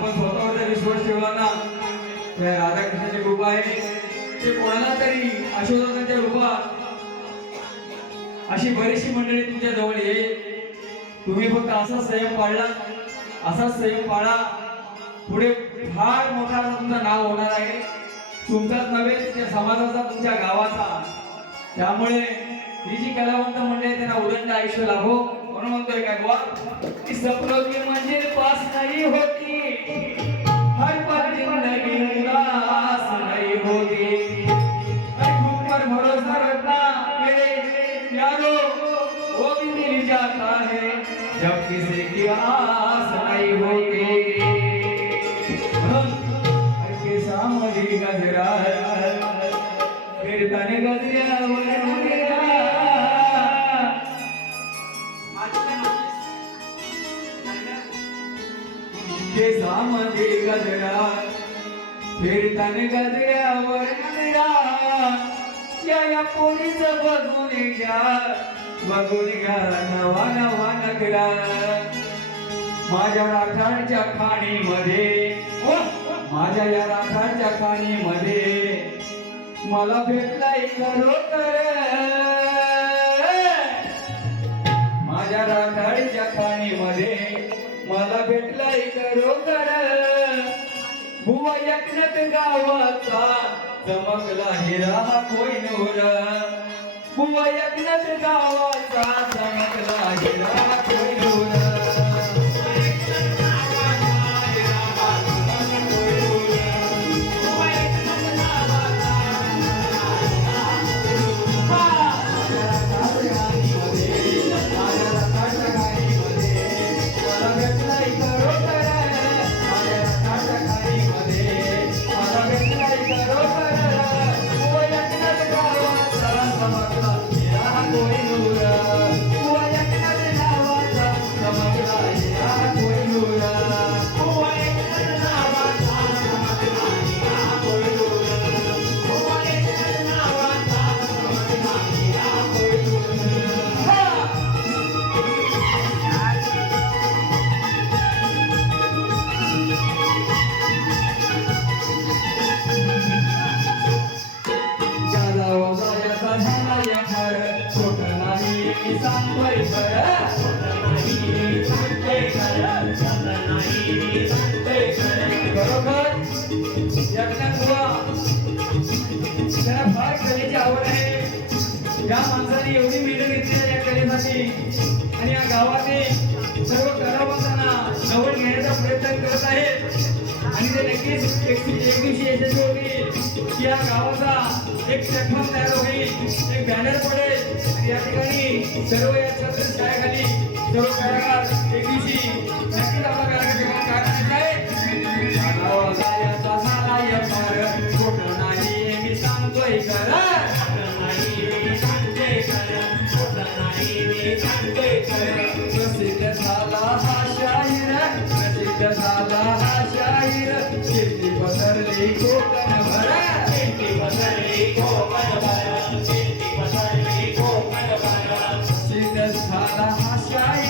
आपण स्वतःवरचा विश्वास ठेवला ना त्या राधाकृष्णाची कृपा आहे. ते कोणाला तरी अशोकाच्या रूपात अशी बरीचशी मंडळी तुमच्या जवळ येईल. तुम्ही फक्त असा संयम पाळला असा संयम पाळा. पुढे फार मोठा तुमचं नाव होणार आहे. तुमचाच नव्हे त्या समाजाचा तुमच्या गावाचा. त्यामुळे ही जी कलावंत मंडळी त्यांना उदंड आयुष्य लाभो. काय बुवा की सपनों की मंजिल पास नहीं होती। हर पल ज़िंदगी उदास नहीं होती। पर भरोसा रखना मेरे यारो वो भी मिल जाता है, जब किसी की आस नहीं होती। सामरी गजरा फिरताने केसामध्ये गजरा फिरताने गजऱ्यावर मुलगा. या या कोणीच बघून घ्या बघून घ्या नवा नवा नगरा माझ्या राठांच्या खाणीमध्ये माझ्या या राठांच्या खाणीमध्ये मला भेटलाय खरोखर माझ्या राठाडीच्या खाणीमध्ये मला भेटलाय खरोखर बुवा एकनत गावाचा चमकला हिरा हा कोयनूर बुवा एकनत गावाचा चमकला हिरा हा नोरा एकनाथ बुवा, त्याला फार कलेची आवड आहे या माणसाने एवढी मेहनत घेतली आहे या कलेसाठी आणि या गावातील सर्व कलावंतांना जवळ घेण्याचा प्रयत्न करत आहेत आणि ते नक्कीच एक दिवशी यशस्वी होतील की या गावाचा एक प्लॅटफॉर्म तयार होईल एक बॅनर पडेल आणि या ठिकाणी सर्व या छत्र छायाखाली सर्व कलाकार एक दिवशी प्रसिद्ध झाला हा शाहीर प्रसिद्ध झाला हा शाहीर. कीर्ती पसरली कोकण भर. प्रसिद्ध झाला हा शाहीर.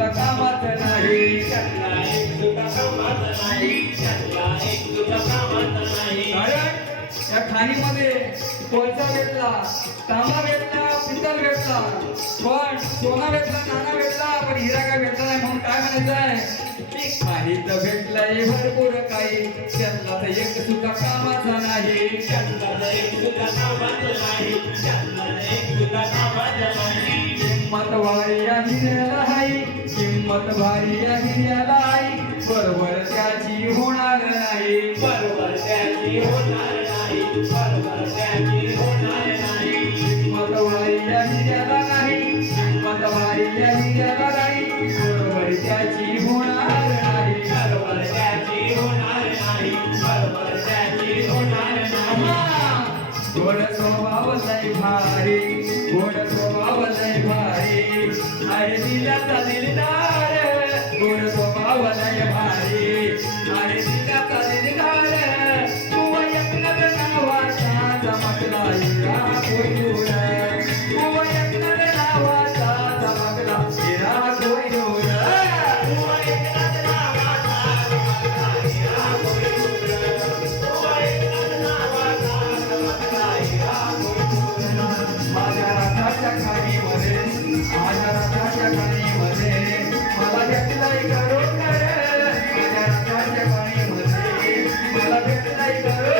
सुद्धा कामात नाही त्यातला एक सुद्धा नाही त्यातला एक सुद्धा नाही. कारण या खाणीमध्ये कोळसा भेटला तांबा भेटला पितल भेटला पण सोना भेटला नाना भेटला पण हिरा काय भेटला नाही म्हणून काय म्हणायचं आहे? काही तर भेटलंय भरपूर काही. त्यातला तर एक सुद्धा कामाचा नाही त्यातला एक सुद्धा कामाचा नाही त्यातला एक सुद्धा नाही किंमत या हिऱ्याला हाई किंमत भारी हिऱ्याला आई बरोबर त्याची होणार नाही. बरोबर त्याची होणार नाही. बरोबर त्याची होणार नाही. किंमत या हिऱ्याला नाही. किंमत भारी हिऱ्याला गोड स्वभाव लय भारी गोड स्वभाव लय भारी. अरे दिलाचा दिलदार गोड स्वभाव लय भारी. अरे मला भेटलाय करोडकर